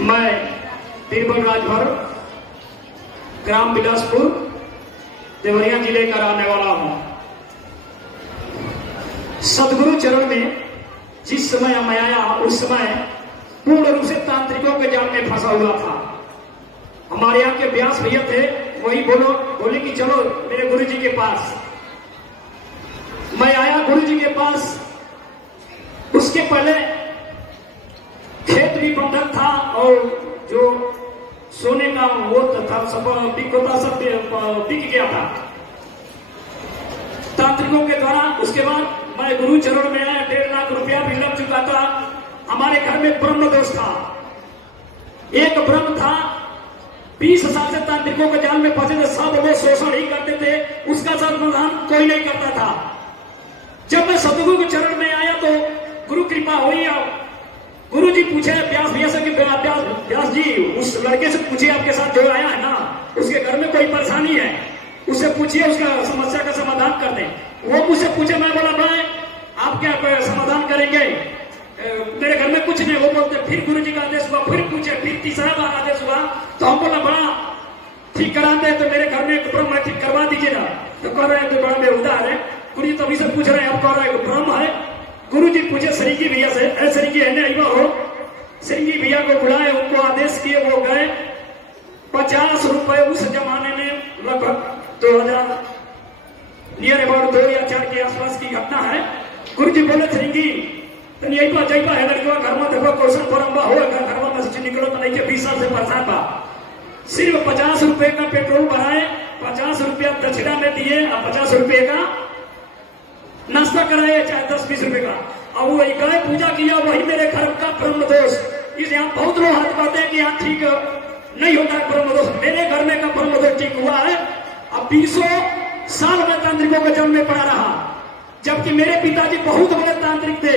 मैं बीरबल राजभर ग्राम बिलासपुर देवरिया जिले का रहने वाला हूं। सदगुरु चरण में जिस समय मैं आया उस समय पूर्ण रूप से तांत्रिकों के जाल में फंसा हुआ था। हमारे यहाँ के व्यास भैया थे, वही बोले कि चलो मेरे गुरु जी के पास। मैं आया गुरु जी के पास। उसके पहले खेत भी बंधक था और जो सोने का वो था सब बिक होता, सब बिक गया था तांत्रिकों के द्वारा। उसके बाद मैं गुरु चरण में आया, 1.5 लाख रुपया भी लग चुका था। हमारे घर में ब्रह्म दोष था, एक ब्रह्म था। 20 साल से तांत्रिकों के जाल में फंसे थे, सब लोग शोषण ही करते थे, उसका समाधान कोई नहीं करता था। जब मैं सदगुरु के चरण में आया तो गुरु कृपा हुई। गुरु जी पूछे व्यास भैया से कि व्यास जी उस लड़के से पूछिए आपके साथ जो आया है ना, उसके घर में कोई परेशानी है, उससे पूछिए, उसका समस्या का समाधान कर दें। वो मुझसे पूछे, मैं बोला भाई आप क्या समाधान करेंगे, मेरे घर में कुछ नहीं। वो बोलते फिर गुरु जी का आदेश हुआ, फिर पूछे, फिर तीसरा बार आदेश हुआ तो हम बोला बड़ा ठीक कराते हैं तो मेरे घर में एक ब्रह्म ठीक करवा दीजिए ना। तो कह रहे हैं तो बड़ा बेहुदार है। गुरु जी तभी से पूछ रहे हैं, आप कह रहे हैं ब्रह्म है। गुरु जी पूछे सरिंगी भैया से, सरिंगी है नहीं हो। सरिंगी भैया को बुलाए, उनको आदेश किए, वो गए। 50 रुपए उस जमाने में लगभग 2000 नियर अबाउट 2 या 4 के आसपास की घटना है। गुरु जी बोले सरिंगी तो यही बात जैपा है लड़के घर में देखो क्वेश्चन फॉर्म हो घर में से निकलो तो नहीं 20 साल से परेशान बा। सिर्फ 50 रुपए का पेट्रोल भराए, 50 रुपया दक्षिणा में दिए और 50 रुपए का नाश्ता कराए, चाहे 10-20 रुपए का। और वही गाय पूजा किया, वही मेरे घर का ब्रह्म दोष। इस यहाँ बहुत लोग हाथ पाते हैं कि यहाँ ठीक नहीं होता है ब्रह्म दोष। मेरे घर में का ब्रह्म दोष ठीक हुआ है। अब 20 साल में तांत्रिकों के जन्म में पड़ा रहा, जबकि मेरे पिताजी बहुत बड़े तांत्रिक थे।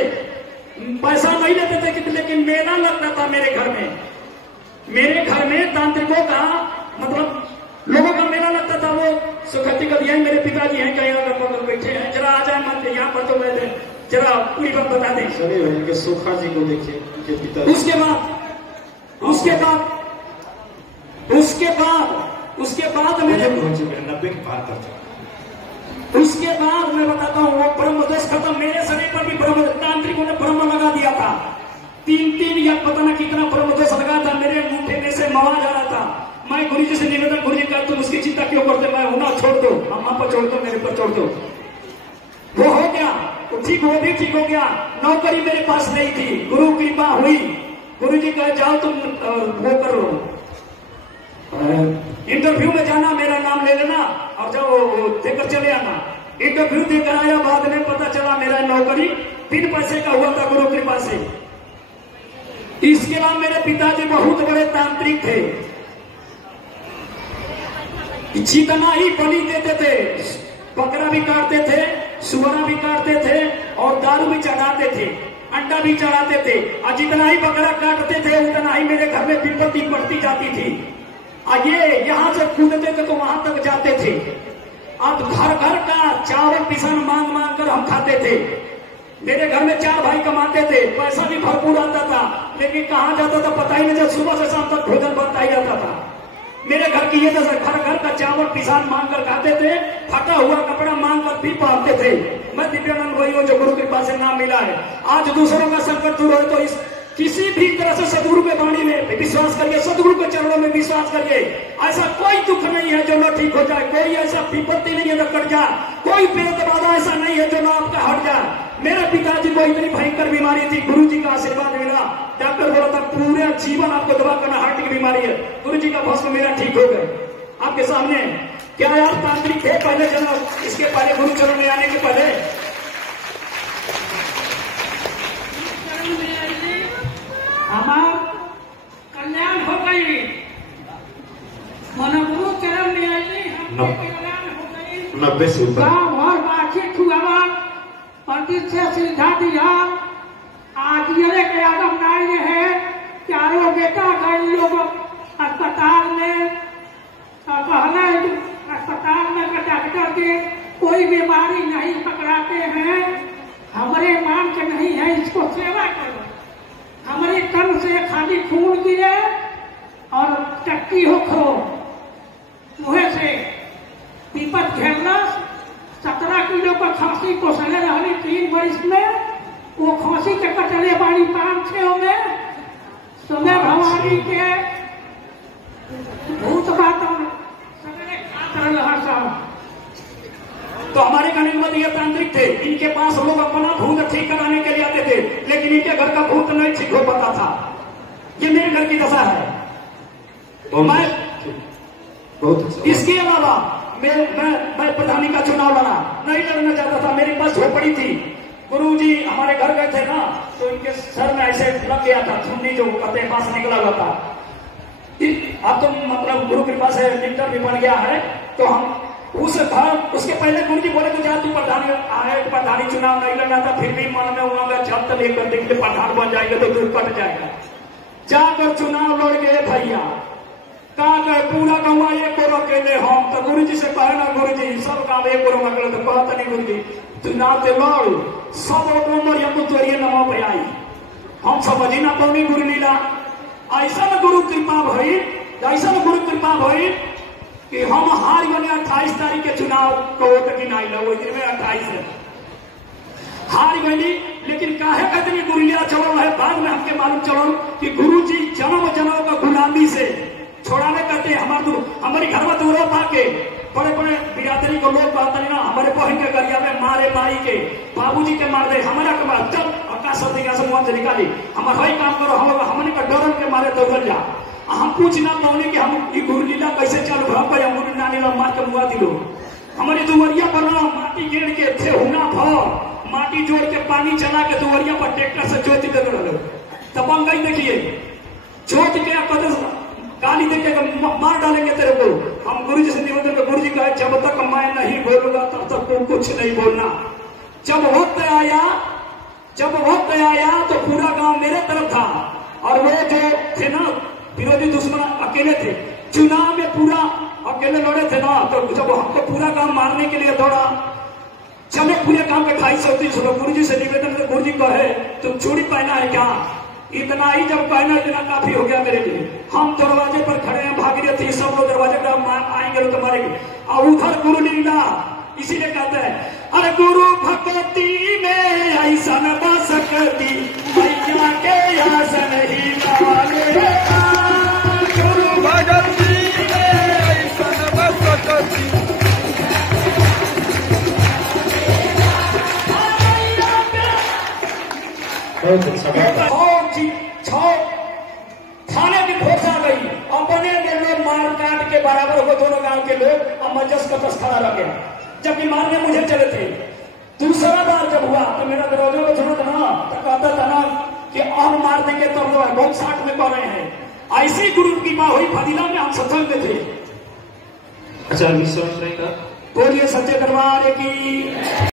पैसा नहीं लेते थे लेकिन मेला लगता था मेरे घर में। मेरे घर में तांत्रिकों का मतलब लोगों का मेला लगता था। वो सुखती कर दिया, मेरे पिताजी हैं क्या यहाँ बैठे हैं, जरा आ जाए मत यहाँ पर तो मैं जरा पूरी बात बता दें। चलिए सुखा जी को देखिए पिताजी। उसके बाद मेरे 90 की बात करते। उसके बाद मैं बताता हूँ वो ब्रह्म दोष खत्म। मेरे शरीर पर भी ब्रह्म तांत्रिकों ने ब्रह्म लगा दिया था। 3 या पता ना कितना ब्रह्म दोष लगा था। मेरे अंगूठे में से मवा जा रहा था। मैं गुरु जी से निवेदन, गुरु जी का तुम उसकी चिंता क्यों करते, मैं होना छोड़ दो, अम्मा पर छोड़ दो, मेरे पर छोड़ दो। वो हो गया, तो ठीक, वो भी ठीक हो गया। नौकरी मेरे पास नहीं थी, गुरु कृपा हुई। गुरु जी कहे जाओ तुम वो करो, इंटरव्यू में जाना, मेरा नाम ले लेना और जाओ देकर चले आना। इंटरव्यू देकर आया, बाद में पता चला मेरा नौकरी बिन पैसे का हुआ था गुरु कृपा से। इसके बाद मेरे पिताजी बहुत बड़े तांत्रिक थे, जितना ही बलि देते थे, बकरा भी काटते थे, सुअरा भी काटते थे और दारू भी चढ़ाते थे, अंडा भी चढ़ाते थे। और जितना ही बकरा काटते थे उतना ही मेरे घर में विपत्ति बढ़ती जाती थी। और ये यहाँ से कूदते थे तो वहां तक जाते थे। अब घर घर का चावल पिसान मांग मांग कर हम खाते थे। मेरे घर में 4 भाई कमाते थे, पैसा भी भरपूर आता था, लेकिन कहाँ जाता था पता ही नहीं चलता। सुबह से शाम तक भोजन बनता ही जाता था। मेरे घर की ये दशा, घर का चावल पिसान मांग कर खाते थे, फटा हुआ कपड़ा मांग कर भी पहनते थे। मैं दिव्यानंद वही हूँ जो गुरु कृपा से नाम मिला है। आज दूसरों का संकट दूर हो तो इस किसी भी तरह से सदगुरु के वाणी में विश्वास करिए, सदगुरु के चरणों में विश्वास करिए। ऐसा कोई दुख नहीं है जो न ठीक हो जाए, कोई ऐसा विपत्ति नहीं है जो कट जाए, कोई पेट बाधा ऐसा नहीं है जो न आपका हट जाए। मेरे पिताजी को इतनी भयंकर बीमारी थी, गुरु जी का आशीर्वाद मिला। डॉक्टर बोला था पूरे जीवन आपको दवा करना, हार्ट की बीमारी है। गुरु जी का भस्म मेरा ठीक हो गए आपके सामने। क्या आप तांत्रिक थे पहले जन्म, इसके पहले गुरु चरण में आने के पहले? हमार कल्याण हो गई, गुरु चरण में आई, हमको कल्याण हो गई। 90 से ऊपर गाँव भर बातचीत हुआ, पंडित से सीधा दिया। आज ये के आदम नाई है, चारों बेटा गए लोग अस्पताल में, पहले अस्पताल में डॉक्टर के कोई बीमारी नहीं पकड़ाते हैं। हमारे मान के नहीं है, इसको सेवा करो। हमारे तन से खाली खून गिरे टट्टी हो खो मुहे से विपत घेरना 17 किलो का खांसी कोसले रहनी 3 वर्ष में वो खांसी के कटले बाड़ी 5-6 में समय भवानी के भूत बातन सगले खात रहा सब। तो हमारे कहने के बाद ये तांत्रिक थे, इनके पास लोग अपना भूत ठीक कराने के लिए आते थे, लेकिन इनके घर का भूत नहीं ठीक हो पाता था। ये मेरे घर की दशा है। मैं इसके अलावा मैं प्रधानी का चुनाव लड़ा, नहीं लड़ना चाहता था, मेरी बस झोपड़ी थी। गुरुजी हमारे घर गए थे ना, तो इनके सर में ऐसे लग गया था थुन्नी, जो कहते पास निकला हुआ था। अब तो मतलब गुरु कृपा से लिंटर भी बन गया है। तो हम उस घर, उसके पहले गुरुजी बोले तो जा तू प्रधानी आए, प्रधानी चुनाव नहीं लड़ना था, फिर भी मन में उन्होंने जब तक एक दिन के प्रधान बन जाएंगे तो तू कट जाएगा। जाकर चुनाव लड़ गए भैया, कहा गए पूरा गाँव एक को अकेले हम। तो गुरु जी से कहे ना गुरुजी सब काम एक को अकेले, तो कहता नहीं गुरुजी चुनाव ते लड़ सब उम्र हमको तोड़िए नमो पे आई। हम समझ ही ना पौनी गुरु लीला। ऐसा न गुरु कृपा भई, ऐसा न गुरु कृपा भई कि हम हार गए 28 तारीख के चुनाव को कि नहीं लगो 28 है हार गई। लेकिन काहे कहते नहीं गुरु लीला चलो है, बाद में हमके मालूम चलो कि गुरु जी जन्म जन्म का गुलामी से छोड़ाने करते हमारे घर में दूर पाके बड़े बड़े बिरादरी को लोग कहते ना, हमारे बहन के गरिया में मारे माई के बाबूजी के मार दे, हमारा के मार जब आकाश से मुंह से निकाली हमारा वही काम करो, हमने का डर के मारे दौड़ जा। हम पूछना पाओगे कि हम गुरु लीला कैसे चालू भर हम नानी मार के मुआ दिलो। हमारी दुवरिया पर माटी गेड़ के थे हुना भर माटी जोड़ के पानी चला के दुवरिया पर ट्रैक्टर से जोत दे रहे। तब हम गई देखिए जोत के गाली देके मार डालेंगे तेरे को। हम गुरु जी से निवेदन कर, गुरु जी कहे जब तक मैं नहीं बोलूंगा तब तक तुम कुछ नहीं बोलना। जब वक्त आया तो पूरा गांव मेरे तरफ था, और वो जो थे ना विरोधी दुश्मन अकेले थे, चुनाव में पूरा अकेले लड़े थे ना। तो जब हमको पूरा गांव मारने के लिए दौड़ा, चले पूरे गांव के 250-300 लोग। गुरु जी से निवेदन कर, गुरु जी कहे तुम चूड़ी पहना है क्या? इतना ही जब कहना इतना काफी हो गया मेरे लिए। हम दरवाजे पर खड़े हैं, भाग रहे थे सब लोग, दरवाजे पर आएंगे तो मारेंगे। और उधर गुरु लीला, इसीलिए कहते हैं अरे गुरु भक्ति में ऐसा न सकती भैया के आसन ही गुरु भक्ति में ऐसा न सकती। थाने की फोर्स आ गई, अपने लोग मार काट के बराबर हो दोनों गांव के लोग, और मजस का बस खड़ा रह गया। जबकि मारने मुझे चले थे। दूसरा बार जब हुआ तो मेरा दरवाजे में सुना था ना, तो कहता था ना कि अब मार देंगे तब तो बहुत 60 में कर रहे हैं। ऐसी गुरु की माँ हुई फजीला में हम सत्संग में थे। अच्छा विश्वास रहेगा, बोलिए सच्चे दरबार की।